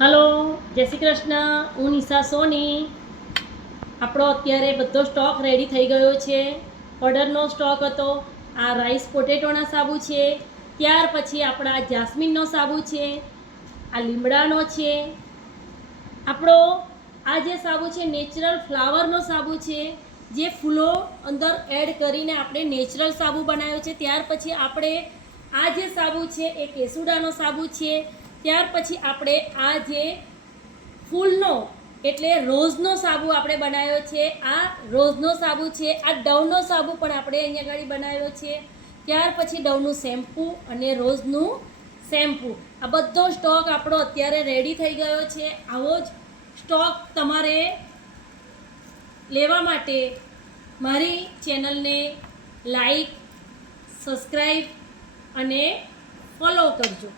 Hello, જય શ્રી કૃષ્ણ. હું નિશા સોની. આપણો અત્યારે બધો સ્ટોક રેડી થઈ ગયો છે. ઓર્ડરનો સ્ટોક હતો. આ રાઈસ પોટેટોના સાબુ છે, ત્યાર પછી આપણા જાસ્મીનનો સાબુ છે, આ લીમડાનો છે. આપણો આ જે સાબુ છે નેચરલ ફ્લાવરનો સાબુ છે, જે ફૂલો અંદર એડ કરીને આપણે નેચરલ સાબુ બનાવ્યો છે. ત્યાર પછી આપણે આ જે સાબુ છે એ કેસુડાનો સાબુ છે. ત્યાર પછી આપણે આ જે ફૂલનો એટલે રોઝનો સાબુ આપણે બનાવ્યો છે. આ રોઝનો સાબુ છે. આ ડવનો સાબુ પણ આપણે અહીંયા આગળ બનાવ્યો છે. ત્યાર પછી ડવનું શેમ્પૂ અને રોઝનું શેમ્પૂ, આ બધો સ્ટોક આપણો અત્યારે રેડી થઈ ગયો છે. આવો જ સ્ટોક તમારે લેવા માટે મારી ચેનલને લાઈક, સબસ્ક્રાઈબ અને ફોલો કરજો.